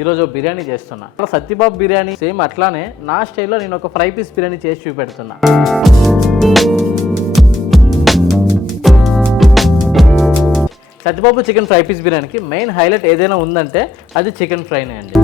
ఈరోజు బిర్యానీ చేస్తున్నా. సత్యబాబు బిర్యానీ సేమ్ అట్లానే నా స్టైల్లో నేను ఒక ఫ్రై పీస్ బిర్యానీ చేసి చూపెడుతున్నా. సత్యబాబు చికెన్ ఫ్రై పీస్ బిర్యానీకి మెయిన్ హైలైట్ ఏదైనా ఉందంటే అది చికెన్ ఫ్రైనే అండి.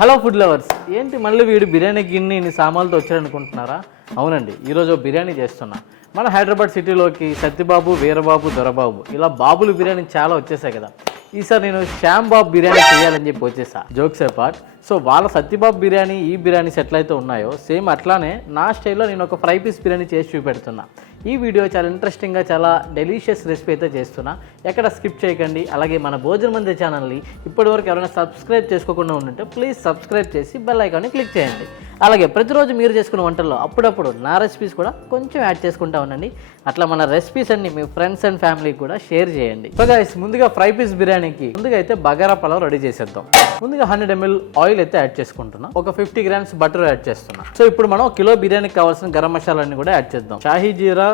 హలో ఫుడ్ లవర్స్, ఏంటి మళ్ళీ వీడు బిర్యానీ గిన్నె ఇన్ని సామాన్లతో వచ్చారనుకుంటున్నారా? అవునండి, ఈరోజు బిర్యానీ చేస్తున్నా. మన హైదరాబాద్ సిటీలోకి సత్యబాబు, వీరబాబు, దొరబాబు ఇలా బాబులు బిర్యానీ చాలా వచ్చేసాయి కదా. ఈసారి నేను శ్యామ్ బాబు బిర్యానీ చేయాలని చెప్పి వచ్చేసా. Jokes apart. సో వాళ్ళ సత్యబాబు బిర్యానీ ఈ బిర్యానీస్ ఎట్లయితే ఉన్నాయో సేమ్ అట్లానే నా స్టైల్లో నేను ఒక ఫ్రై పీస్ బిర్యానీ చేసి చూపెడుతున్నా. ఈ వీడియో చాలా ఇంట్రెస్టింగ్గా, చాలా డెలీషియస్ రెసిపీ అయితే చేస్తున్నా. ఎక్కడ స్కిప్ చేయకండి. అలాగే మన భోజన మందిర్ ఛానల్ని ఇప్పటివరకు ఎవరైనా సబ్స్క్రైబ్ చేసుకోకుండా ఉంటే ప్లీజ్ సబ్స్క్రైబ్ చేసి బెల్ ఐకాన్ని క్లిక్ చేయండి. అలాగే ప్రతిరోజు మీరు చేసుకున్న వంటల్లో అప్పుడప్పుడు నా రెసిపీస్ కూడా కొంచెం యాడ్ చేసుకుంటా ఉండండి. అట్లా మన రెసిపీస్ అన్ని మీ ఫ్రెండ్స్ అండ్ ఫ్యామిలీకి కూడా షేర్ చేయండి. సో గైస్, ముందుగా ఫ్రై పీస్ బిర్యానీకి ముందుగా అయితే బగారా పలావ్ రెడీ చేసేద్దాం. ముందుగా 100 ml ఆయిల్ అయితే యాడ్ చేసుకుంటున్నా. ఒక 50 grams బటర్ యాడ్ చేస్తున్నా. సో ఇప్పుడు మనం కిలో బిర్యానీకి కావాల్సిన గరం మసాలాన్ని కూడా యాడ్ చేద్దాం. షాహీ జీరా,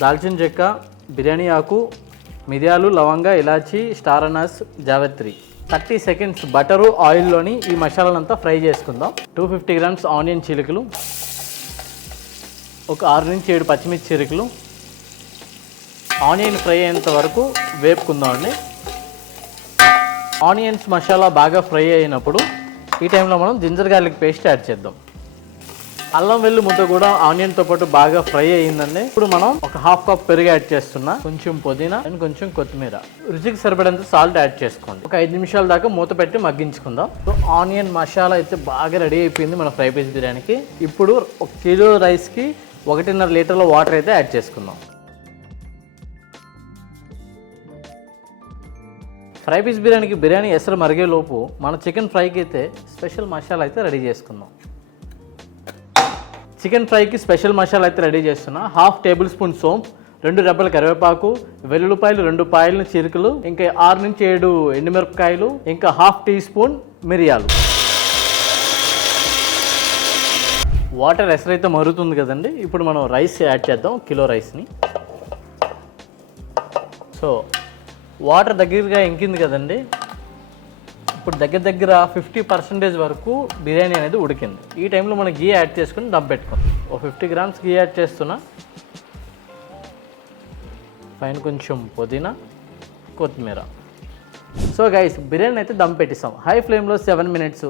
దాల్చిన చెక్క, బిర్యానీ ఆకు, మిరియాలు, లవంగా, ఇలాచి, స్టార్ అనాస్, జావిత్రి. 30 seconds బటరు ఆయిల్లోని ఈ మసాలాలంతా ఫ్రై చేసుకుందాం. 250 grams ఆనియన్ చిలుకలు, ఒక 6 నుంచి 7 పచ్చిమిర్చి చిలుకలు. ఆనియన్ ఫ్రై అయ్యేంత వరకు వేపుకుందాం అండి. ఆనియన్స్ మసాలా బాగా ఫ్రై అయినప్పుడు ఈ టైంలో మనం జింజర్ గార్లిక్ పేస్ట్ యాడ్ చేద్దాం. అల్లం వెల్లుల్లి ముద్ద కూడా ఆనియన్తో పాటు బాగా ఫ్రై అయ్యిందండి. ఇప్పుడు మనం ఒక 1/2 cup పెరుగు యాడ్ చేస్తున్నా. కొంచెం పుదీనా అండ్ కొంచెం కొత్తిమీర. రుచికి సరిపడేంత సాల్ట్ యాడ్ చేసుకోండి. ఒక 5 నిమిషాల దాకా మూత పెట్టి మగ్గించుకుందాం. సో ఆనియన్ మసాలా అయితే బాగా రెడీ అయిపోయింది మన ఫ్రై పీస్ బిర్యానీకి. ఇప్పుడు 1 కిలో రైస్కి 1.5 లీటర్ల వాటర్ అయితే యాడ్ చేసుకుందాం. ఫ్రై పీస్ బిర్యానీకి బిర్యానీ ఎసరు మరిగే లోపు మన చికెన్ ఫ్రైకి అయితే స్పెషల్ మసాలా అయితే రెడీ చేసుకుందాం. చికెన్ ఫ్రైకి స్పెషల్ మసాలా అయితే రెడీ చేస్తున్నా. 1/2 tablespoon సోంపు, 2 రెబ్బల కరివేపాకు, వెల్లుల్లిపాయలు 2 పాయల చిరుకలు, ఇంకా 6 నుంచి 7 ఎండుమిరపకాయలు, ఇంకా 1/2 teaspoon మిరియాలు. వాటర్ ఎసరైతే మరుగుతుంది కదండి. ఇప్పుడు మనం రైస్ యాడ్ చేద్దాం, కిలో రైస్ని. సో వాటర్ దగ్గరగా ఇంకింది కదండి. ఇప్పుడు దగ్గర 50% వరకు బిర్యానీ అనేది ఉడికింది. ఈ టైంలో మనం గీ యాడ్ చేసుకుని దమ్ పెట్టుకుందాం. ఓ 50 grams గీ యాడ్ చేస్తున్నా. పైన కొంచెం పుదీనా, కొత్తిమీర. సో గైస్, బిర్యానీ అయితే దమ్ పెట్టిస్తాం. హై ఫ్లేమ్లో 7 minutes,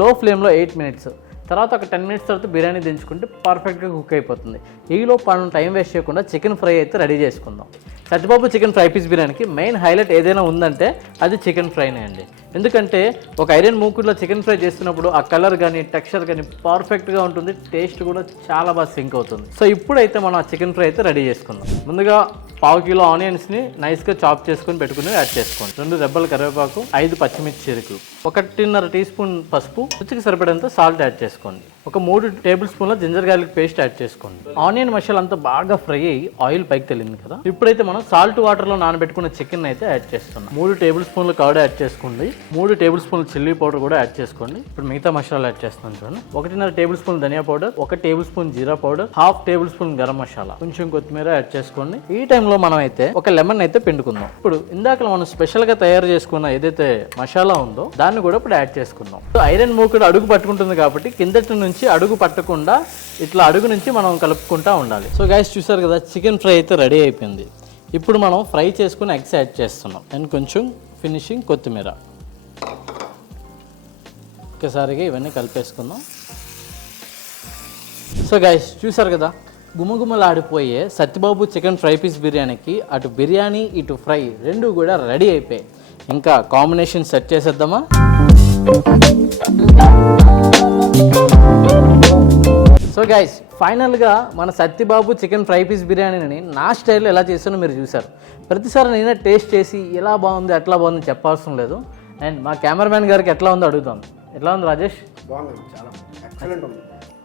లో ఫ్లేమ్లో 8 minutes. తర్వాత ఒక 10 minutes తర్వాత బిర్యానీ దించుకుంటే పర్ఫెక్ట్గా కుక్ అయిపోతుంది. ఈలో మనం టైం వేస్ట్ చేయకుండా చికెన్ ఫ్రై అయితే రెడీ చేసుకుందాం. సత్యబాబు చికెన్ ఫ్రై పీస్ బిర్యానీకి మెయిన్ హైలైట్ ఏదైనా ఉందంటే అది చికెన్ ఫ్రైనే అండి. ఎందుకంటే ఒక ఐరన్ మూకుడులో చికెన్ ఫ్రై చేస్తున్నప్పుడు ఆ కలర్ కానీ టెక్స్చర్ కానీ పర్ఫెక్ట్గా ఉంటుంది. టేస్ట్ కూడా చాలా బాగా సింక్ అవుతుంది. సో ఇప్పుడైతే మనం ఆ చికెన్ ఫ్రై అయితే రెడీ చేసుకుందాం. ముందుగా 1/2 కిలో ఆనియన్స్ని నైస్గా చాప్ చేసుకొని పెట్టుకుని యాడ్ చేసుకోండి. 2 రెబ్బల కరివేపాకు, 5 పచ్చిమిర్చి చిరుకలు, 1.5 teaspoon పసుపు, రుచికి సరిపడేంత సాల్ట్ యాడ్ చేసుకోండి. ఒక 3 tablespoonల జింజర్ గార్లిక్ పేస్ట్ యాడ్ చేసుకోండి. ఆనియన్ మసాలా అంతా బాగా ఫ్రై అయ్యి ఆయిల్ పైకి తెలియదు కదా. ఇప్పుడైతే మనం సాల్ట్ వాటర్లో నానబెట్టుకున్న చికెన్ అయితే యాడ్ చేస్తున్నాం. 3 tablespoonల కర్డ్ యాడ్ చేసుకోండి. 3 tablespoonల చిల్లీ పౌడర్ కూడా యాడ్ చేసుకోండి. ఇప్పుడు మిగతా మసాలా యాడ్ చేస్తున్నాను చూడండి. 1.5 tablespoon ధనియా పౌడర్, 1 tablespoon జీరా పౌడర్, 1/2 tablespoon గరం మసాలా, కొంచెం కొత్తిమీర యాడ్ చేసుకోండి. ఈ టైంలో మనం అయితే ఒక లెమన్ అయితే పిండుకుందాం. ఇప్పుడు ఇందాక మనం స్పెషల్గా తయారు చేసుకున్న ఏదైతే మసాలా ఉందో దాన్ని కూడా ఇప్పుడు యాడ్ చేసుకుందాం. సో ఐరన్ మూకుడు అడుగు పట్టుకుంటుంది కాబట్టి కిందటి నుంచి అడుగు పట్టకుండా ఇట్లా అడుగు నుంచి మనం కలుపుకుంటూ ఉండాలి. సో గైస్, చూసారు కదా, చికెన్ ఫ్రై అయితే రెడీ అయిపోయింది. ఇప్పుడు మనం ఫ్రై చేసుకుని ఎగ్స్ యాడ్ చేస్తున్నాం అండ్ కొంచెం ఫినిషింగ్ కొత్తిమీర. ఒకసారిగా ఇవన్నీ కలిపేసుకుందాం. సో గైస్, చూసారు కదా, గుమగుమలాడిపోయే సత్యబాబు చికెన్ ఫ్రై పీస్ బిర్యానీకి అటు బిర్యానీ ఇటు ఫ్రై రెండు కూడా రెడీ అయిపోయాయి. ఇంకా కాంబినేషన్ సెట్ చేసేద్దామా? సో గైస్, ఫైనల్గా మన సత్యబాబు చికెన్ ఫ్రై పీస్ బిర్యానీని నా స్టైల్లో ఎలా చేస్తానో మీరు చూసారు. ప్రతిసారి నేనే టేస్ట్ చేసి ఎలా బాగుంది ఎట్లా బాగుంది చెప్పాల్సిన లేదు. అండ్ మా కెమెరామ్యాన్ గారికి ఎట్లా ఉందో అడుగుతాం. ఎట్లా ఉంది రాజేష్? బాగుంది, చాలా ఎక్సలెంట్ ఉంది.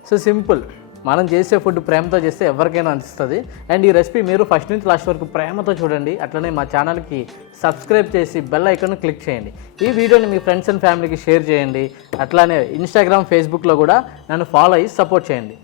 సో సింపుల్, మనం చేసే ఫుడ్ ప్రేమతో చేస్తే ఎవరికైనా అనిపిస్తుంది. అండ్ ఈ రెసిపీ మీరు ఫస్ట్ నుంచి లాస్ట్ వరకు ప్రేమతో చూడండి. అట్లనే మా ఛానల్కి సబ్స్క్రైబ్ చేసి బెల్ ఐకాన్ క్లిక్ చేయండి. ఈ వీడియోని మీ ఫ్రెండ్స్ అండ్ ఫ్యామిలీకి షేర్ చేయండి. అట్లానే ఇన్స్టాగ్రామ్, ఫేస్బుక్లో కూడా నన్ను ఫాలో అయ్యి సపోర్ట్ చేయండి.